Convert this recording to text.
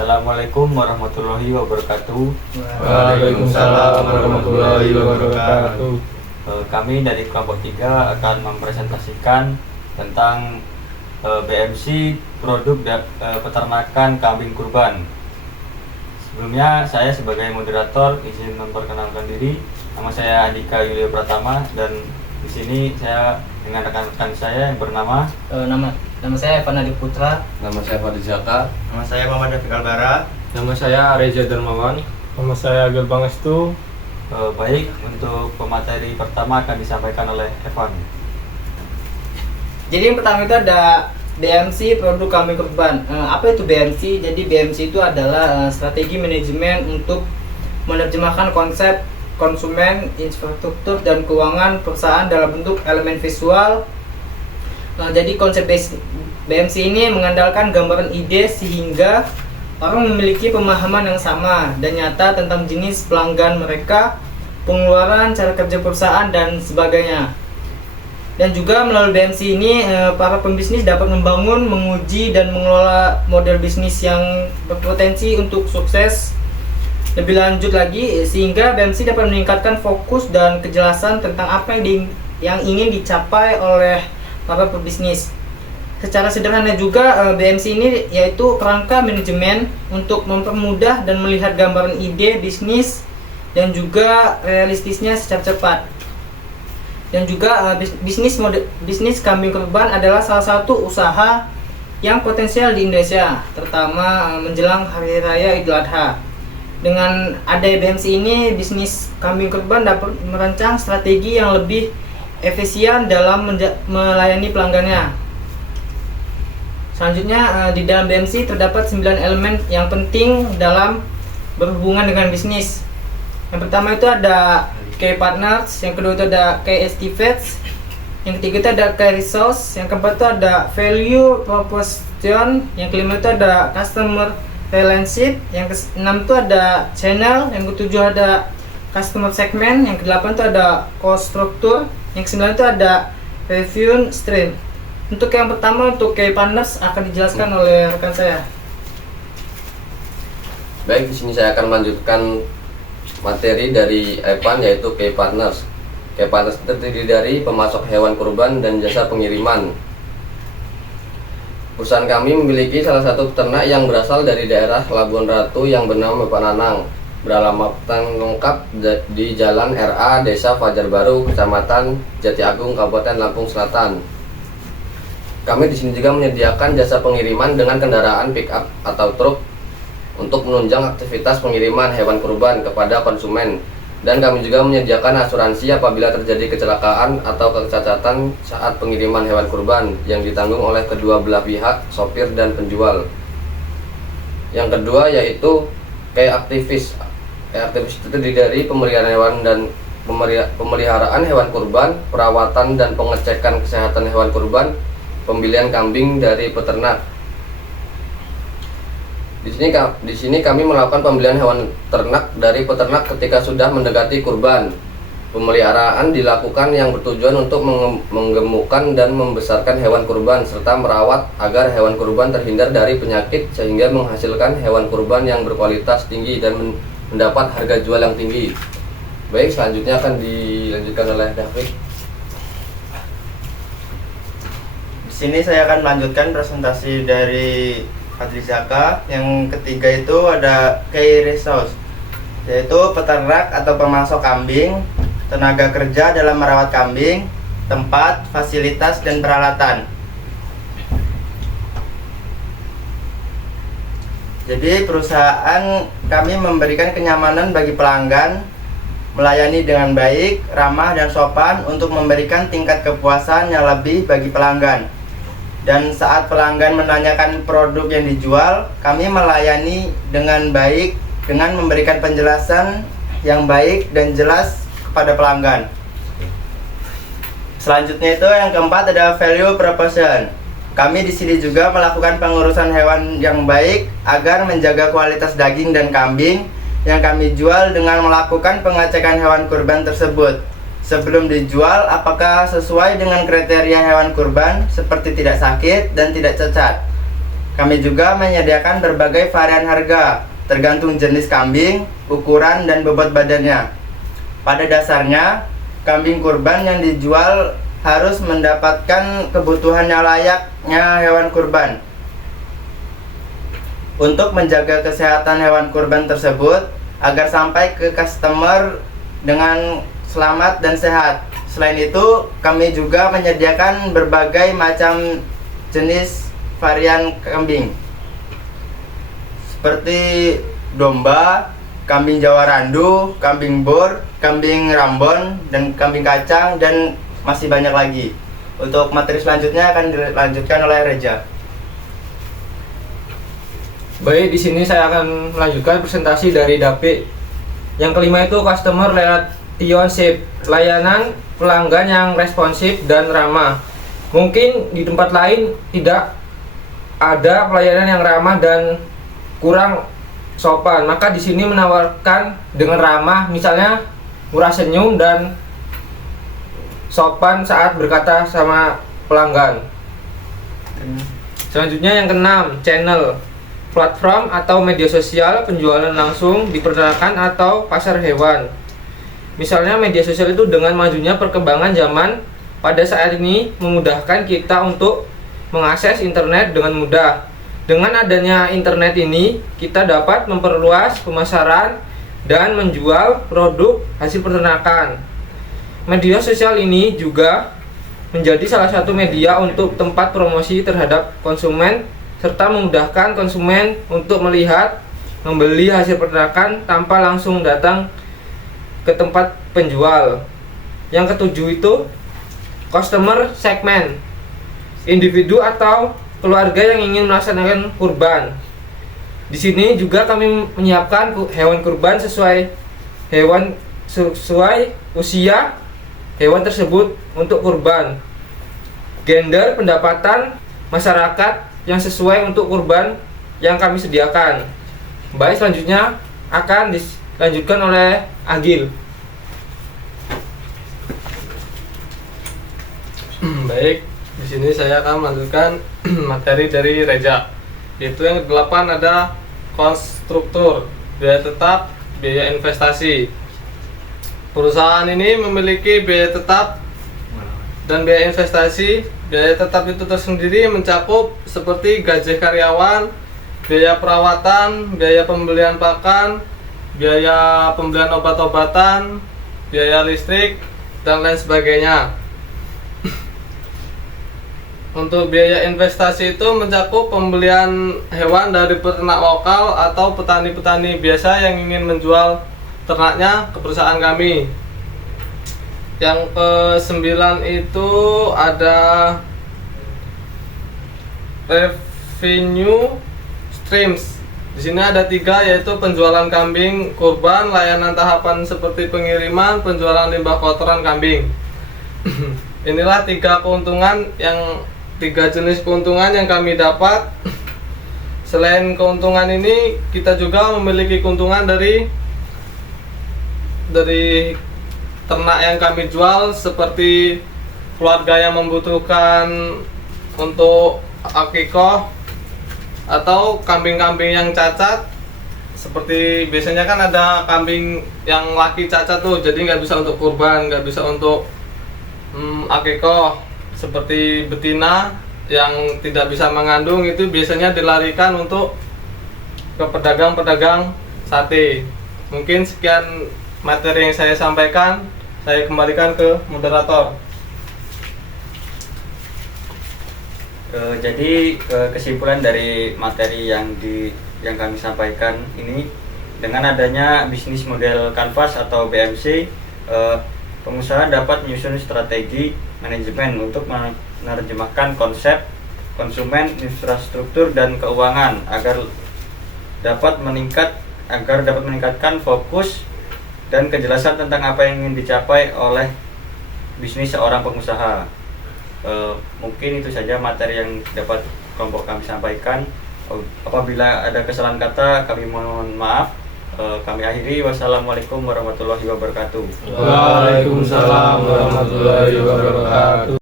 Assalamualaikum warahmatullahi wabarakatuh. Waalaikumsalam warahmatullahi wabarakatuh. Kami dari kelompok 3 akan mempresentasikan tentang BMC produk peternakan kambing kurban. Sebelumnya saya sebagai moderator izin memperkenalkan diri. Nama saya Andika Yulio Pratama dan di sini saya dengan rekan-rekan saya yang bernama Nama saya Evan Adi Putra. Nama saya Fadil Zaka. Nama saya Muhammad Dafiq Albara. Nama saya Reza Darmawan. Nama saya Agil Pangestu. Baik, untuk pemateri pertama akan disampaikan oleh Evan. Jadi yang pertama itu ada BMC produk kambing kurban. Apa itu BMC? Jadi BMC itu adalah strategi manajemen untuk menerjemahkan konsep konsumen, infrastruktur, dan keuangan perusahaan dalam bentuk elemen visual. Jadi konsep BMC ini mengandalkan gambaran ide sehingga orang memiliki pemahaman yang sama dan nyata tentang jenis pelanggan mereka, pengeluaran, cara kerja perusahaan, dan sebagainya. Dan juga melalui BMC ini para pembisnis dapat membangun, menguji, dan mengelola model bisnis yang berpotensi untuk sukses lebih lanjut lagi, sehingga BMC dapat meningkatkan fokus dan kejelasan tentang apa yang ingin dicapai oleh para pebisnis. Secara sederhana juga BMC ini yaitu kerangka manajemen untuk mempermudah dan melihat gambaran ide bisnis dan juga realistisnya secara cepat. Dan juga bisnis kambing kurban adalah salah satu usaha yang potensial di Indonesia, terutama menjelang Hari Raya Idul Adha. Dengan adanya BMC ini, bisnis kambing kurban dapat merancang strategi yang lebih efisien dalam melayani pelanggannya. Selanjutnya, di dalam BMC terdapat 9 elemen yang penting dalam berhubungan dengan bisnis. Yang pertama itu ada key partners, yang kedua itu ada key estimates, yang ketiga itu ada key resource, yang keempat itu ada value proposition, yang kelima itu ada customer relationship, yang keenam itu ada channel, yang ketujuh ada customer segment, yang kedelapan itu ada cost structure, yang kesembilan itu ada revenue stream. Untuk yang pertama, untuk key partners akan dijelaskan oleh rekan saya. Baik, di sini saya akan melanjutkan materi dari Evan, yaitu key partners. Key partners terdiri dari pemasok hewan kurban dan jasa pengiriman. Perusahaan kami memiliki salah satu peternak yang berasal dari daerah Labuan Ratu yang bernama Bapak Nanang, beralamat lengkap di Jalan RA, Desa Fajar Baru, Kecamatan Jati Agung, Kabupaten Lampung Selatan. Kami di sini juga menyediakan jasa pengiriman dengan kendaraan pick-up atau truk untuk menunjang aktivitas pengiriman hewan kurban kepada konsumen. Dan kami juga menyediakan asuransi apabila terjadi kecelakaan atau kecacatan saat pengiriman hewan kurban yang ditanggung oleh kedua belah pihak, sopir dan penjual. Yang kedua yaitu key aktivis. Key aktivis itu terdiri dari pemeliharaan hewan dan pemeliharaan hewan kurban, perawatan dan pengecekan kesehatan hewan kurban, pembelian kambing dari peternak. Di sini kami melakukan pembelian hewan ternak dari peternak ketika sudah mendekati kurban. Pemeliharaan dilakukan yang bertujuan untuk menggemukkan dan membesarkan hewan kurban serta merawat agar hewan kurban terhindar dari penyakit sehingga menghasilkan hewan kurban yang berkualitas tinggi dan mendapat harga jual yang tinggi. Baik, selanjutnya akan dilanjutkan oleh David. Di sini saya akan melanjutkan presentasi dari Fadil Zaka. Yang ketiga itu ada key resource, yaitu peternak atau pemasok kambing, tenaga kerja dalam merawat kambing, tempat, fasilitas, dan peralatan. Jadi perusahaan kami memberikan kenyamanan bagi pelanggan, melayani dengan baik, ramah, dan sopan untuk memberikan tingkat kepuasan yang lebih bagi pelanggan. Dan saat pelanggan menanyakan produk yang dijual, kami melayani dengan baik dengan memberikan penjelasan yang baik dan jelas kepada pelanggan. Selanjutnya itu yang keempat ada value proposition. Kami di sini juga melakukan pengurusan hewan yang baik agar menjaga kualitas daging dan kambing yang kami jual dengan melakukan pengecekan hewan kurban tersebut. Sebelum dijual, apakah sesuai dengan kriteria hewan kurban seperti tidak sakit dan tidak cacat. Kami juga menyediakan berbagai varian harga, tergantung jenis kambing, ukuran, dan bobot badannya. Pada dasarnya, kambing kurban yang dijual harus mendapatkan kebutuhan yang layaknya hewan kurban. Untuk menjaga kesehatan hewan kurban tersebut agar sampai ke customer dengan selamat dan sehat. Selain itu, kami juga menyediakan berbagai macam jenis varian kambing seperti domba, kambing Jawa Randu, kambing bor, kambing Rambon, dan kambing kacang, dan masih banyak lagi. Untuk materi selanjutnya akan dilanjutkan oleh Reza. Baik, di sini saya akan melanjutkan presentasi dari Dapik. Yang kelima itu customer relationship, layanan pelanggan yang responsif dan ramah. Mungkin di tempat lain tidak ada pelayanan yang ramah dan kurang sopan, maka di sini menawarkan dengan ramah, misalnya murah senyum dan sopan saat berkata sama pelanggan. Selanjutnya yang keenam, channel, platform atau media sosial penjualan langsung di peternakan atau pasar hewan. Misalnya media sosial itu dengan majunya perkembangan zaman pada saat ini memudahkan kita untuk mengakses internet dengan mudah. Dengan adanya internet ini, kita dapat memperluas pemasaran dan menjual produk hasil peternakan. Media sosial ini juga menjadi salah satu media untuk tempat promosi terhadap konsumen serta memudahkan konsumen untuk melihat, membeli hasil peternakan tanpa langsung datang ke tempat penjual. Yang ketujuh itu customer segment, individu atau keluarga yang ingin melaksanakan kurban. Di sini juga kami menyiapkan hewan kurban sesuai usia hewan tersebut untuk kurban, gender, pendapatan masyarakat yang sesuai untuk kurban yang kami sediakan. Baik, selanjutnya akan dilanjutkan oleh Agil. Baik, di sini saya akan melanjutkan materi dari Reza. Yaitu yang ke-8 ada konstruktur, biaya tetap, biaya investasi. Perusahaan ini memiliki biaya tetap dan biaya investasi. Biaya tetap itu tersendiri mencakup seperti gaji karyawan, biaya perawatan, biaya pembelian pakan, biaya pembelian obat-obatan, biaya listrik, dan lain sebagainya. Untuk biaya investasi itu mencakup pembelian hewan dari peternak lokal atau petani-petani biasa yang ingin menjual ternaknya ke perusahaan kami. Yang ke-9 itu ada revenue streams. Di sini ada 3, yaitu penjualan kambing kurban, layanan tahapan seperti pengiriman, penjualan limbah kotoran kambing. Inilah 3 jenis keuntungan yang kami dapat. Selain keuntungan ini, kita juga memiliki keuntungan dari ternak yang kami jual, seperti keluarga yang membutuhkan untuk akikoh atau kambing-kambing yang cacat. Seperti biasanya kan ada kambing yang laki cacat tuh, jadi nggak bisa untuk kurban, nggak bisa untuk akikoh. Seperti betina yang tidak bisa mengandung, itu biasanya dilarikan untuk ke pedagang-pedagang sate. Mungkin sekian materi yang saya sampaikan. Saya kembalikan ke moderator. Jadi kesimpulan dari materi yang kami sampaikan ini, dengan adanya bisnis model kanvas atau BMC, pengusaha dapat menyusun strategi manajemen untuk menerjemahkan konsep konsumen, infrastruktur, dan keuangan agar dapat meningkatkan fokus dan kejelasan tentang apa yang ingin dicapai oleh bisnis seorang pengusaha. Mungkin itu saja materi yang dapat kelompok kami sampaikan. Apabila ada kesalahan kata, kami mohon maaf. Kami akhiri. Wassalamualaikum warahmatullahi wabarakatuh. Waalaikumsalam warahmatullahi wabarakatuh.